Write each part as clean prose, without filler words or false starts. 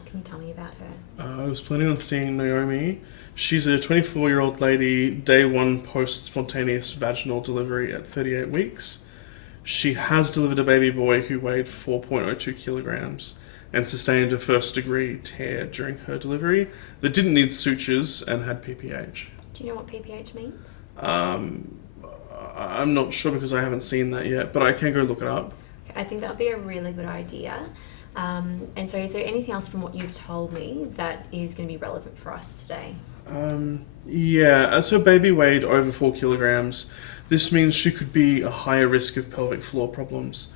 What can you tell me about her? I was planning on seeing Naomi. She's a 24-year-old lady, day one post spontaneous vaginal delivery at 38 weeks. She has delivered a baby boy who weighed 4.02 kilograms and sustained a first degree tear during her delivery that didn't need sutures and had PPH. Do you know what PPH means? I'm not sure because I haven't seen that yet, but I can go look it up. I think that would be a really good idea. And so is there anything else from what you've told me that is going to be relevant for us today? Yeah, as her baby weighed over 4 kilograms, this means she could be a higher risk of pelvic floor problems.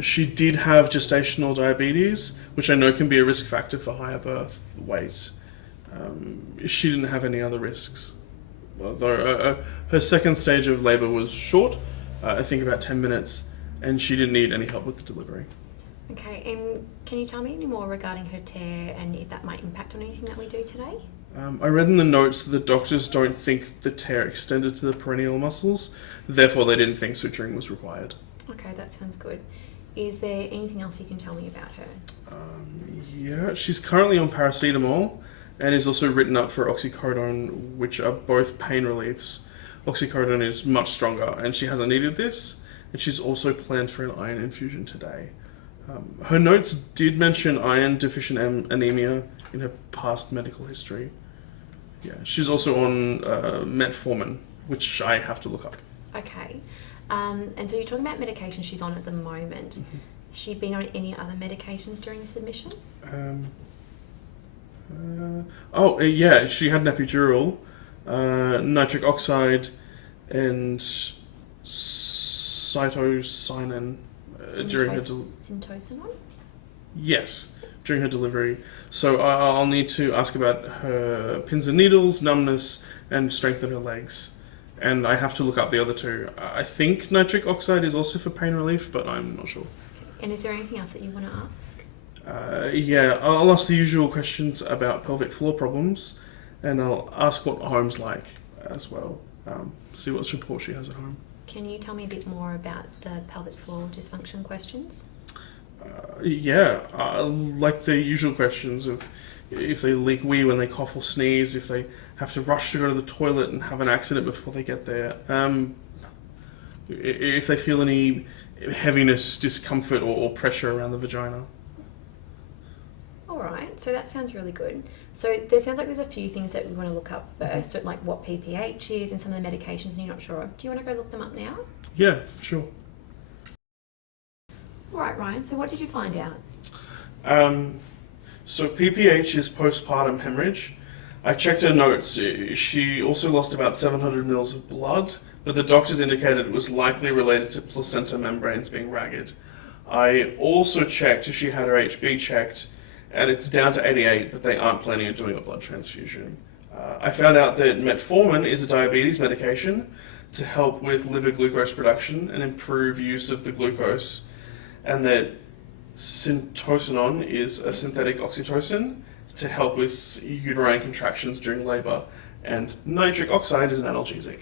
She did have gestational diabetes, which I know can be a risk factor for higher birth weight. She didn't have any other risks. Although her second stage of labour was short, I think about 10 minutes, and she didn't need any help with the delivery. Okay, and can you tell me any more regarding her tear and if that might impact on anything that we do today? I read in the notes that the doctors don't think the tear extended to the perineal muscles, therefore they didn't think suturing was required. Okay, that sounds good. Is there anything else you can tell me about her? Yeah, she's currently on paracetamol and is also written up for oxycodone, which are both pain reliefs. Oxycodone is much stronger and she hasn't needed this, and she's also planned for an iron infusion today. Her notes did mention iron deficient anemia in her past medical history. Yeah, she's also on metformin, which I have to look up. Okay. And so you're talking about medication she's on at the moment. Mm-hmm. Has she been on any other medications during this admission? Yeah, she had an epidural, nitric oxide, and cytosinin during her Syntocinon? Yes, during her delivery. So I'll need to ask about her pins and needles, numbness, and strength in her legs. And I have to look up the other two. I think nitric oxide is also for pain relief, but I'm not sure. And is there anything else that you want to ask? Yeah, I'll ask the usual questions about pelvic floor problems, and I'll ask what home's like as well. See what support she has at home. Can you tell me a bit more about the pelvic floor dysfunction questions? Yeah, like the usual questions of if they leak wee when they cough or sneeze, if they have to rush to go to the toilet and have an accident before they get there, if they feel any heaviness, discomfort, or pressure around the vagina. All right, so that sounds really good. So there sounds like there's a few things that we want to look up first, so like what PPH is and some of the medications you're not sure of. Do you want to go look them up now? Yeah, for sure. All right, Ryan, so what did you find out? So PPH is postpartum hemorrhage. I checked her notes. She also lost about 700 mils of blood, but the doctors indicated it was likely related to placenta membranes being ragged. I also checked if she had her HB checked, and it's down to 88, but they aren't planning on doing a blood transfusion. I found out that metformin is a diabetes medication to help with liver glucose production and improve use of the glucose, and that syntocinon is a synthetic oxytocin to help with uterine contractions during labour, and nitric oxide is an analgesic.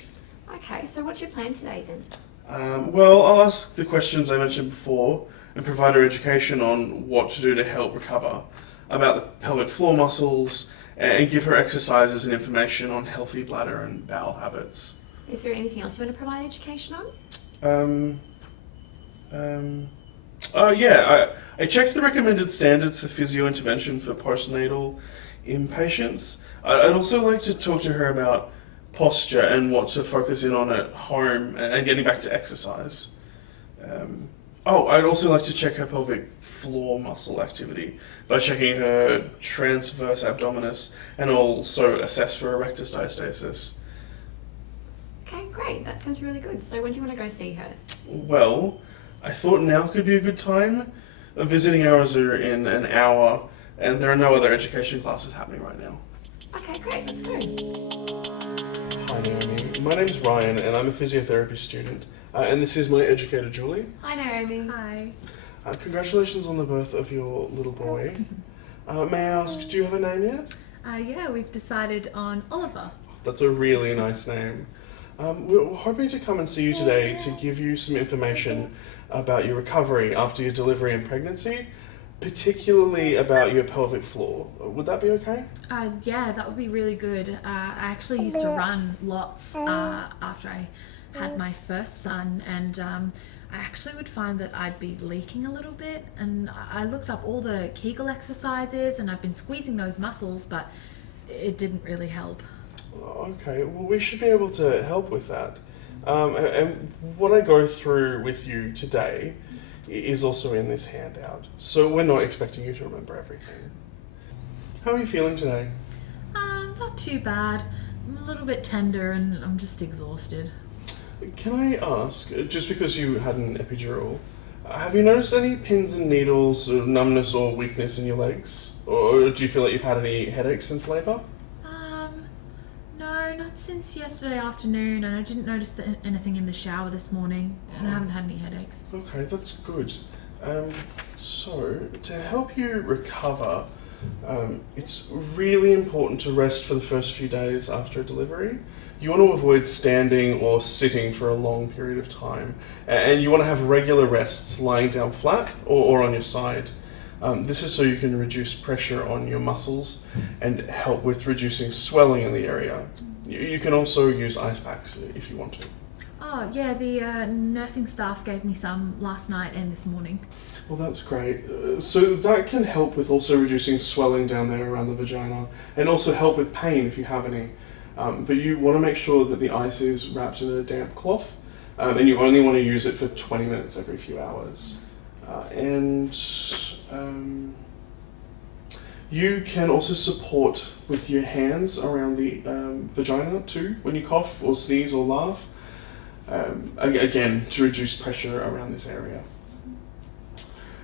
Okay, so what's your plan today then? Well, I'll ask the questions I mentioned before and provide her education on what to do to help recover, about the pelvic floor muscles, and give her exercises and information on healthy bladder and bowel habits. Is there anything else you want to provide education on? I checked the recommended standards for physio intervention for postnatal inpatients. I'd also like to talk to her about posture and what to focus in on at home and getting back to exercise. I'd also like to check her pelvic floor muscle activity by checking her transverse abdominis and also assess for erectus diastasis. Okay, great. That sounds really good. So when do you want to go see her? Well, I thought now could be a good time. Visiting hours are in an hour, and there are no other education classes happening right now. Okay, great. Let's go. Hi Naomi, my name's Ryan and I'm a physiotherapy student, and this is my educator Julie. Hi, Naomi. Hi. Congratulations on the birth of your little boy. May I ask, do you have a name yet? Yeah, we've decided on Oliver. That's a really nice name. We're hoping to come and see you today to give you some information about your recovery after your delivery and pregnancy, particularly about your pelvic floor. Would that be okay? Yeah, that would be really good. I actually used to run lots after I had my first son, and I actually would find that I'd be leaking a little bit, and I looked up all the Kegel exercises and I've been squeezing those muscles, but it didn't really help. Okay, well, we should be able to help with that. And what I go through with you today is also in this handout, so we're not expecting you to remember everything. How are you feeling today? Not too bad. I'm a little bit tender and I'm just exhausted. Can I ask, just because you had an epidural, have you noticed any pins and needles, or numbness or weakness in your legs? Or do you feel like you've had any headaches since labour? No, not since yesterday afternoon, and I didn't notice anything in the shower this morning, and I haven't had any headaches. Okay, that's good. So, to help you recover, it's really important to rest for the first few days after a delivery. You want to avoid standing or sitting for a long period of time, and you want to have regular rests lying down flat or on your side. This is so you can reduce pressure on your muscles and help with reducing swelling in the area. You can also use ice packs if you want to. Oh, yeah, the nursing staff gave me some last night and this morning. Well, that's great. So that can help with also reducing swelling down there around the vagina, and also help with pain if you have any. But you want to make sure that the ice is wrapped in a damp cloth, and you only want to use it for 20 minutes every few hours. You can also support with your hands around the vagina too when you cough or sneeze or laugh, again to reduce pressure around this area.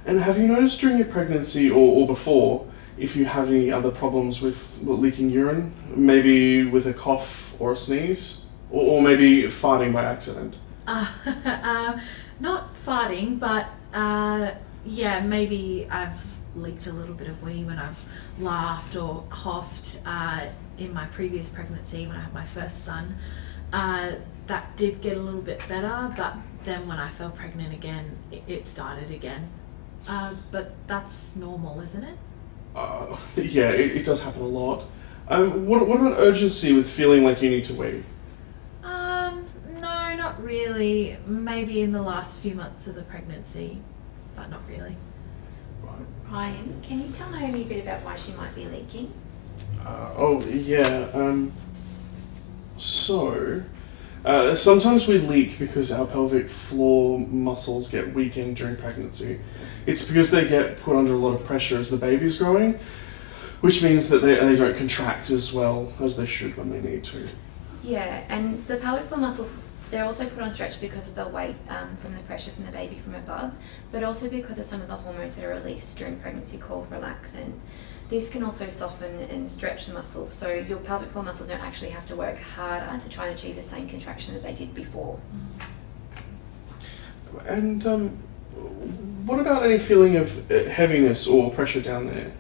And have you noticed during your pregnancy or before if you have any other problems with leaking urine, maybe with a cough or a sneeze, or maybe farting by accident? Not farting, but yeah, maybe I've leaked a little bit of wee when I've laughed or coughed in my previous pregnancy when I had my first son. That did get a little bit better, but then when I fell pregnant again, it started again. But that's normal, isn't it? Yeah, it does happen a lot. What about urgency with feeling like you need to wee? No, not really. Maybe in the last few months of the pregnancy, but not really. Ryan, can you tell Naomi a bit about why she might be leaking? Sometimes we leak because our pelvic floor muscles get weakened during pregnancy. It's because they get put under a lot of pressure as the baby's growing, which means that they don't contract as well as they should when they need to. Yeah, and the pelvic floor muscles, they're also put on stretch because of the weight from the pressure from the baby from above, but also because of some of the hormones that are released during pregnancy called relaxin. This can also soften and stretch the muscles, so your pelvic floor muscles don't actually have to work harder to try and achieve the same contraction that they did before. And what about any feeling of heaviness or pressure down there?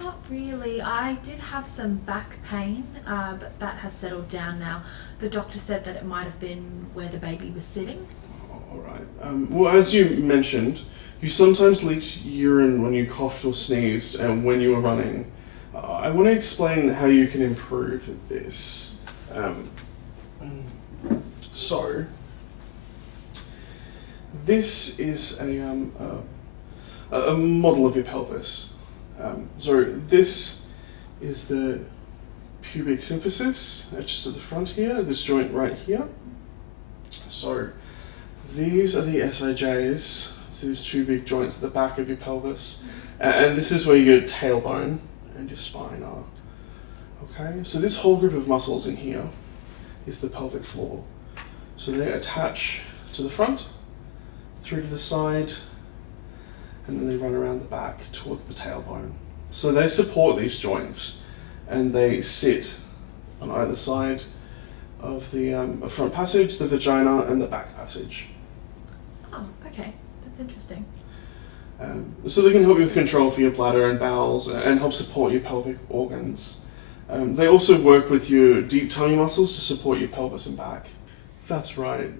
Not really. I did have some back pain, but that has settled down now. The doctor said that it might have been where the baby was sitting. All right. Well, as you mentioned, you sometimes leaked urine when you coughed or sneezed and when you were running. I want to explain how you can improve this. So, this is a model of your pelvis. So this is the pubic symphysis, just at the front here, this joint right here. So these are the SIJs, so these two big joints at the back of your pelvis, and this is where your tailbone and your spine are. Okay, so this whole group of muscles in here is the pelvic floor. So they attach to the front, through to the side, and then they run around the back towards the tailbone. So they support these joints, and they sit on either side of the front passage, the vagina, and the back passage. Oh, okay. That's interesting. So they can help you with control for your bladder and bowels, and help support your pelvic organs. They also work with your deep tummy muscles to support your pelvis and back. That's right.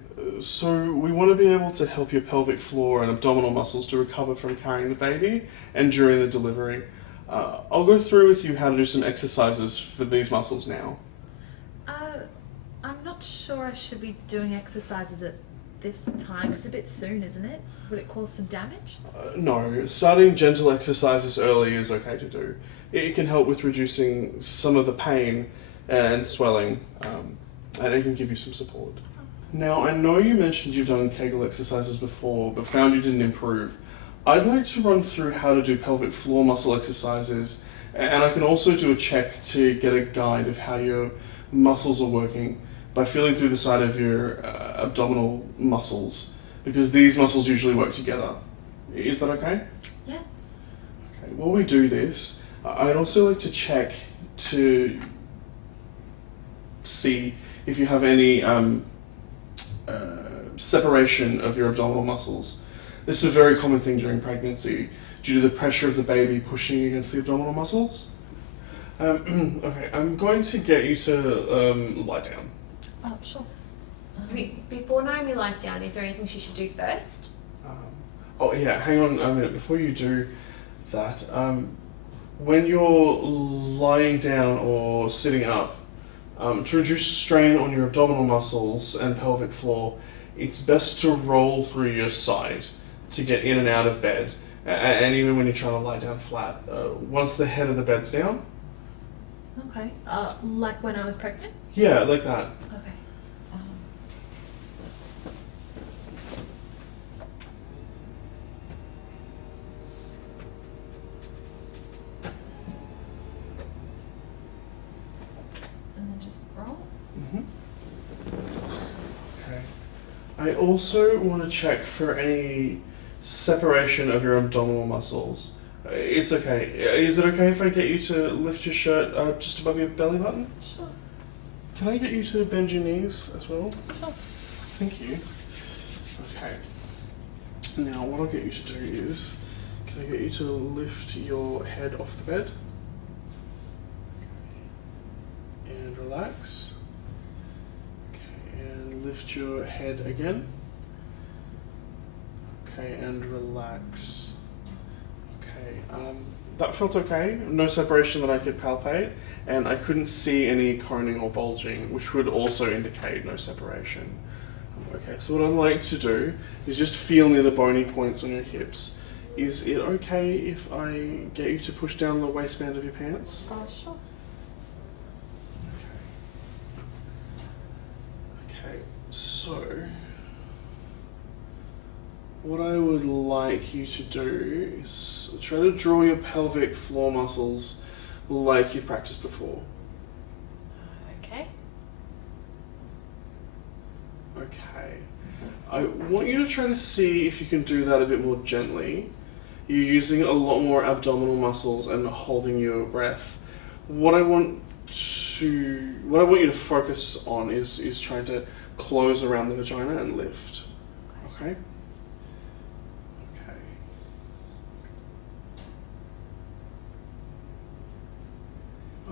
So we want to be able to help your pelvic floor and abdominal muscles to recover from carrying the baby and during the delivery. I'll go through with you how to do some exercises for these muscles now. I'm not sure I should be doing exercises at this time. It's a bit soon, isn't it? Would it cause some damage? No, starting gentle exercises early is okay to do. It can help with reducing some of the pain and swelling, and it can give you some support. Now, I know you mentioned you've done Kegel exercises before, but found you didn't improve. I'd like to run through how to do pelvic floor muscle exercises, and I can also do a check to get a guide of how your muscles are working by feeling through the side of your abdominal muscles, because these muscles usually work together. Is that okay? Yeah. Okay, while we do this, I'd also like to check to see if you have any separation of your abdominal muscles. This is a very common thing during pregnancy due to the pressure of the baby pushing against the abdominal muscles. Okay, I'm going to get you to lie down. Oh, sure. I mean, before Naomi lies down, is there anything she should do first? Oh yeah, hang on a minute. Before you do that, when you're lying down or sitting up, to reduce strain on your abdominal muscles and pelvic floor, it's best to roll through your side to get in and out of bed, and even when you're trying to lie down flat. Once the head of the bed's down. Okay. Like when I was pregnant? Yeah, like that. Okay. And then just roll. Okay. I also want to check for any separation of your abdominal muscles. It's okay. Is it okay if I get you to lift your shirt just above your belly button? Sure. Can I get you to bend your knees as well? Sure. Thank you. Okay. Now, what I'll get you to do is, can I get you to lift your head off the bed? And relax. Okay, and lift your head again. Okay, and relax. Okay, that felt okay. No separation that I could palpate, and I couldn't see any coning or bulging, which would also indicate no separation. Okay, so what I'd like to do is just feel near the bony points on your hips. Is it okay if I get you to push down the waistband of your pants? Sure. Okay, so what I would like you to do is try to draw your pelvic floor muscles like you've practiced before. Okay. Okay. I want you to try to see if you can do that a bit more gently. You're using a lot more abdominal muscles and holding your breath. What I want you to focus on is trying to close around the vagina and lift. Okay?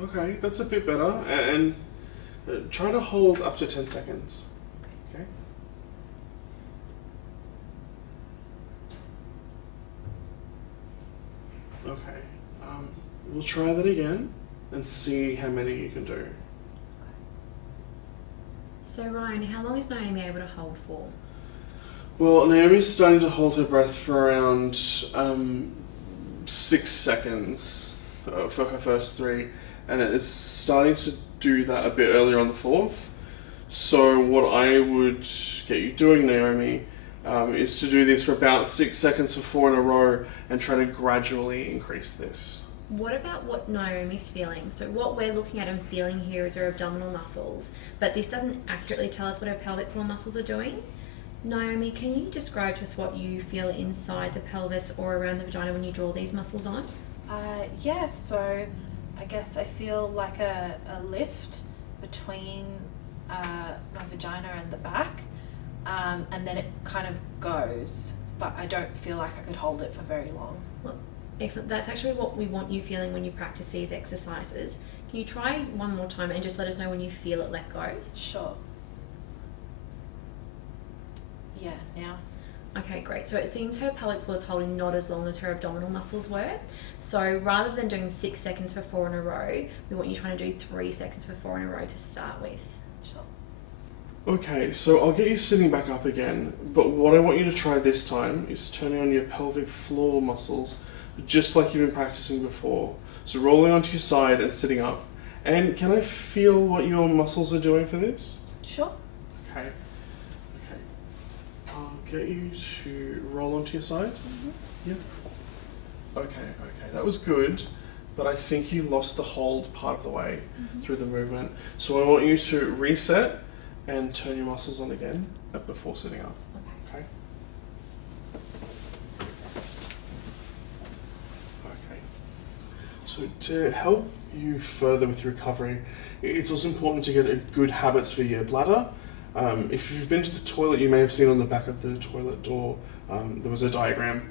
Okay, that's a bit better. And try to hold up to 10 seconds. Okay? Okay. We'll try that again and see how many you can do. So Ryan, how long is Naomi able to hold for? Well, Naomi's starting to hold her breath for around 6 seconds for her first 3. And it is starting to do that a bit earlier on the 4th. So what I would get you doing, Naomi, is to do this for about 6 seconds for 4 in a row and try to gradually increase this. What about what Naomi's feeling? So what we're looking at and feeling here is her abdominal muscles, but this doesn't accurately tell us what her pelvic floor muscles are doing. Naomi, can you describe to us what you feel inside the pelvis or around the vagina when you draw these muscles on? Yeah, so I guess I feel like a lift between my vagina and the back, and then it kind of goes, but I don't feel like I could hold it for very long. Look, excellent. That's actually what we want you feeling when you practice these exercises. Can you try one more time and just let us know when you feel it let go? Sure. yeah, now. Okay, great. So it seems her pelvic floor is holding not as long as her abdominal muscles were. So rather than doing 6 seconds for 4 in a row, we want you trying to do 3 seconds for 4 in a row to start with. Sure. Okay, so I'll get you sitting back up again, but what I want you to try this time is turning on your pelvic floor muscles, just like you've been practicing before. So rolling onto your side and sitting up. And can I feel what your muscles are doing for this? Sure. Okay. I'll get you to roll onto your side. Yep. Okay, that was good, but I think you lost the hold part of the way through the movement. So I want you to reset and turn your muscles on again before sitting up. Okay. So to help you further with your recovery, it's also important to get a good habits for your bladder. If you've been to the toilet, you may have seen on the back of the toilet door there was a diagram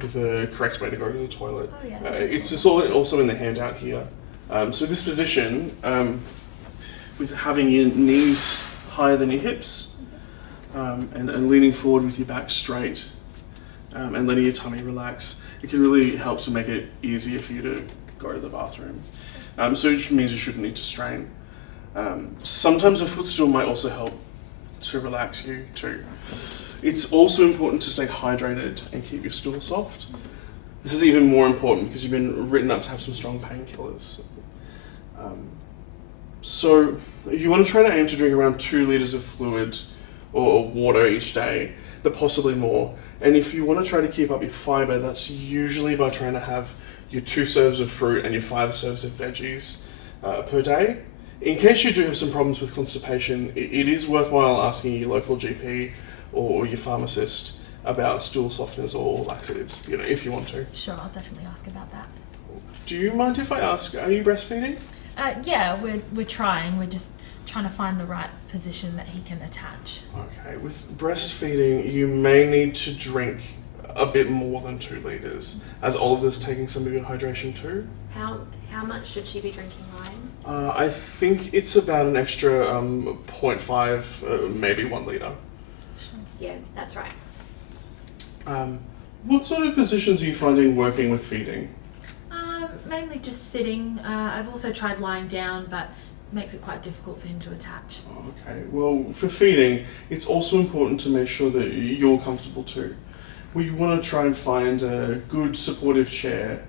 with a correct way to go to the toilet. Oh, yeah, It's also in the handout here. So this position, with having your knees higher than your hips, and leaning forward with your back straight, and letting your tummy relax, it can really help to make it easier for you to go to the bathroom. So it means you shouldn't need to strain. Sometimes a footstool might also help to relax you too. It's also important to stay hydrated and keep your stool soft. This is even more important because you've been written up to have some strong painkillers. So you want to try to aim to drink around 2 litres of fluid or water each day, but possibly more. And if you want to try to keep up your fibre, that's usually by trying to have your 2 serves of fruit and your 5 serves of veggies per day. In case you do have some problems with constipation, it is worthwhile asking your local GP or your pharmacist about stool softeners or laxatives, if you want to. Sure, I'll definitely ask about that. Do you mind if I ask, are you breastfeeding? Yeah, we're trying. We're just trying to find the right position that he can attach. Okay, with breastfeeding, you may need to drink a bit more than 2 litres, as Oliver's taking some of your hydration too. How much should she be drinking, Ryan? I think it's about an extra 0.5, maybe 1 litre. Yeah, that's right. What sort of positions are you finding working with feeding? Mainly just sitting. I've also tried lying down, but it makes it quite difficult for him to attach. Okay, well, for feeding, it's also important to make sure that you're comfortable too. We want to try and find a good supportive chair,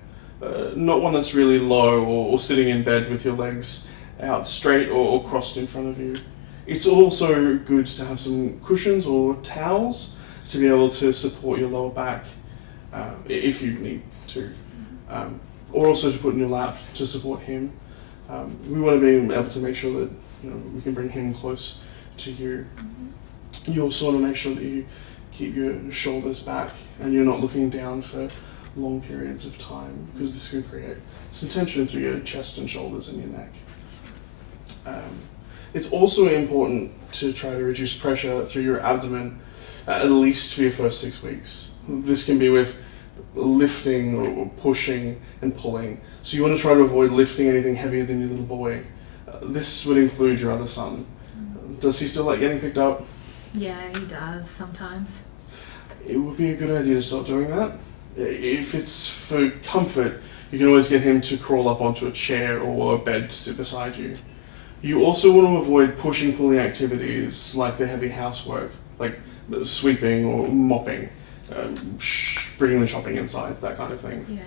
not one that's really low or sitting in bed with your legs out straight or crossed in front of you. It's also good to have some cushions or towels to be able to support your lower back if you need to, or also to put in your lap to support him. We want to be able to make sure that we can bring him close to you. You also want to make sure that you keep your shoulders back and you're not looking down for long periods of time, because this can create some tension through your chest and shoulders and your neck. It's also important to try to reduce pressure through your abdomen, at least for your first 6 weeks. This can be with lifting or pushing and pulling. So you want to try to avoid lifting anything heavier than your little boy. This would include your other son. Does he still like getting picked up? Yeah, he does sometimes. It would be a good idea to stop doing that. If it's for comfort, you can always get him to crawl up onto a chair or a bed to sit beside you. You also want to avoid pushing, pulling activities like the heavy housework, like sweeping or mopping, bringing the shopping inside, that kind of thing. Yeah.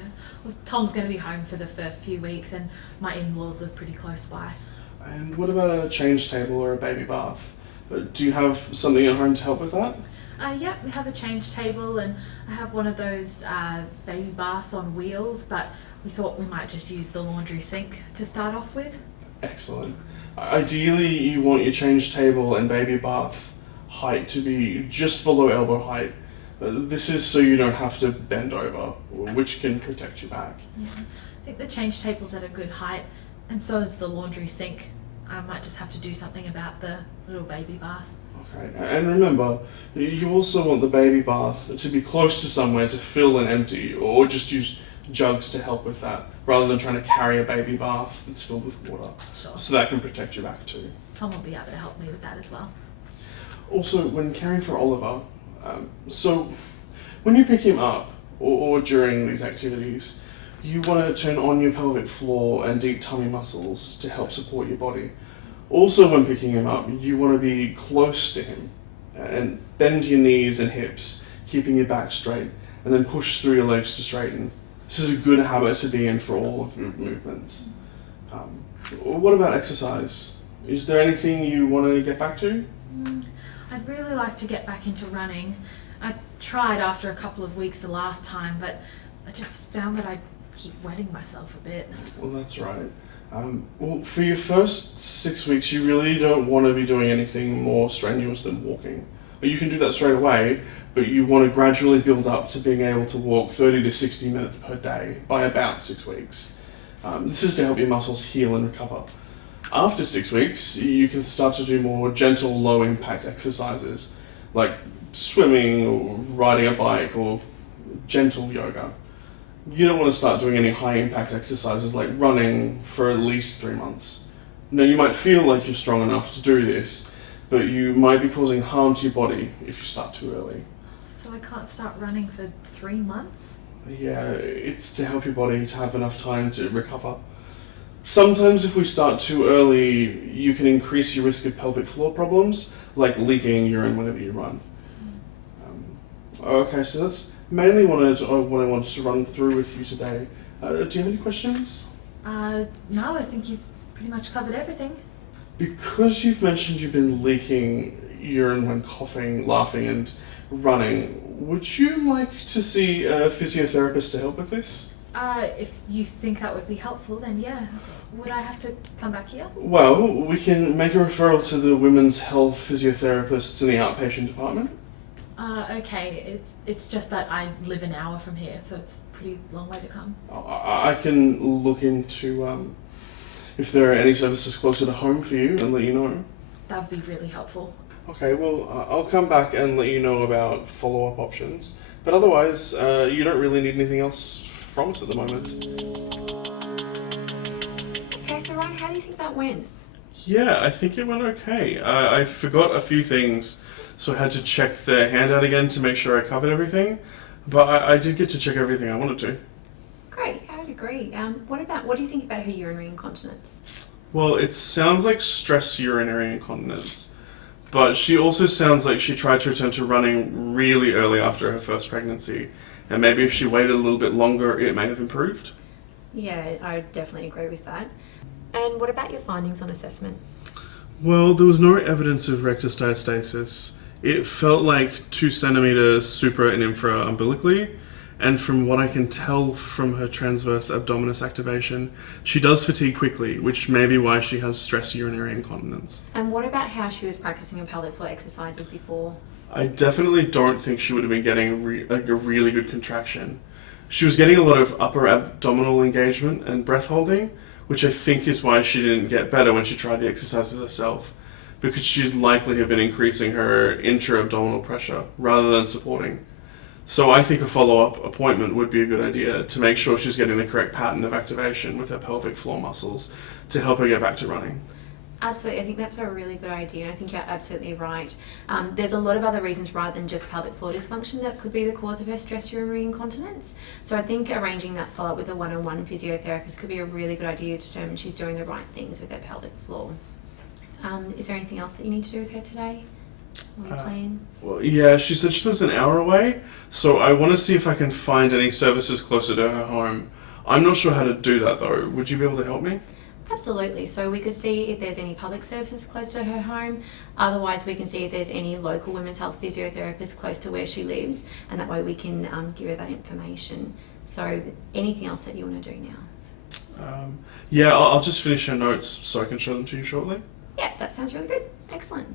Well, Tom's going to be home for the first few weeks, and my in-laws live pretty close by. And what about a change table or a baby bath? Do you have something at home to help with that? Yeah, we have a change table, and I have one of those baby baths on wheels, but we thought we might just use the laundry sink to start off with. Excellent. Ideally, you want your change table and baby bath height to be just below elbow height. This is so you don't have to bend over, which can protect your back. Yeah, I think the change table's at a good height, and so is the laundry sink. I might just have to do something about the little baby bath. Okay, and remember, you also want the baby bath to be close to somewhere to fill and empty, or just use jugs to help with that, rather than trying to carry a baby bath that's filled with water. Sure. So that can protect your back too. Tom will be able to help me with that as well. Also, when caring for Oliver, So when you pick him up or during these activities, you want to turn on your pelvic floor and deep tummy muscles to help support your body. Also, when picking him up, you want to be close to him and bend your knees and hips, keeping your back straight, and then push through your legs to straighten. This is a good habit to be in for all of your movements. What about exercise? Is there anything you want to get back to? I'd really like to get back into running. I tried after a couple of weeks the last time, but I just found that I keep wetting myself a bit. Well, that's right. Well, for your first 6 weeks, you really don't want to be doing anything more strenuous than walking. You can do that straight away, but you want to gradually build up to being able to walk 30 to 60 minutes per day by about 6 weeks. This is to help your muscles heal and recover. After 6 weeks, you can start to do more gentle, low-impact exercises, like swimming or riding a bike or gentle yoga. You don't want to start doing any high-impact exercises like running for at least 3 months. Now, you might feel like you're strong enough to do this, but you might be causing harm to your body if you start too early. So I can't start running for 3 months? Yeah, it's to help your body to have enough time to recover. Sometimes if we start too early, you can increase your risk of pelvic floor problems, like leaking urine whenever you run. Okay, so that's mainly what I wanted to run through with you today. Do you have any questions? No, I think you've pretty much covered everything. Because you've mentioned you've been leaking urine when coughing, laughing and running, would you like to see a physiotherapist to help with this? If you think that would be helpful, then yeah. Would I have to come back here? Well, we can make a referral to the women's health physiotherapists in the outpatient department. Okay. It's just that I live an hour from here, so it's a pretty long way to come. I can look into if there are any services closer to home for you and let you know. That would be really helpful. Okay, well, I'll come back and let you know about follow-up options. But otherwise, you don't really need anything else from us at the moment. Okay, so Ryan, how do you think that went? Yeah, I think it went okay. I forgot a few things, so I had to check the handout again to make sure I covered everything. But I did get to check everything I wanted to. Great, I would agree. What do you think about her urinary incontinence? Well, it sounds like stress urinary incontinence. But she also sounds like she tried to return to running really early after her first pregnancy. And maybe if she waited a little bit longer, it may have improved. Yeah, I would definitely agree with that. And what about your findings on assessment? Well, there was no evidence of rectus diastasis. It felt like 2 centimeters supra and infra umbilically. And from what I can tell from her transverse abdominis activation, she does fatigue quickly, which may be why she has stress urinary incontinence. And what about how she was practicing her pelvic floor exercises before? I definitely don't think she would have been getting a really good contraction. She was getting a lot of upper abdominal engagement and breath holding, which I think is why she didn't get better when she tried the exercises herself, because she'd likely have been increasing her intra-abdominal pressure rather than supporting. So I think a follow-up appointment would be a good idea to make sure she's getting the correct pattern of activation with her pelvic floor muscles to help her get back to running. Absolutely, I think that's a really good idea, and I think you're absolutely right. There's a lot of other reasons rather than just pelvic floor dysfunction that could be the cause of her stress urinary incontinence. So I think arranging that follow-up with a one-on-one physiotherapist could be a really good idea to determine she's doing the right things with her pelvic floor. Is there anything else that you need to do with her today? What are you planning? Well, yeah, she said she lives an hour away, so I want to see if I can find any services closer to her home. I'm not sure how to do that though. Would you be able to help me? Absolutely. So we could see if there's any public services close to her home. Otherwise, we can see if there's any local women's health physiotherapists close to where she lives, and that way we can give her that information. So anything else that you want to do now? Yeah, I'll just finish her notes so I can show them to you shortly. Yeah, that sounds really good. Excellent.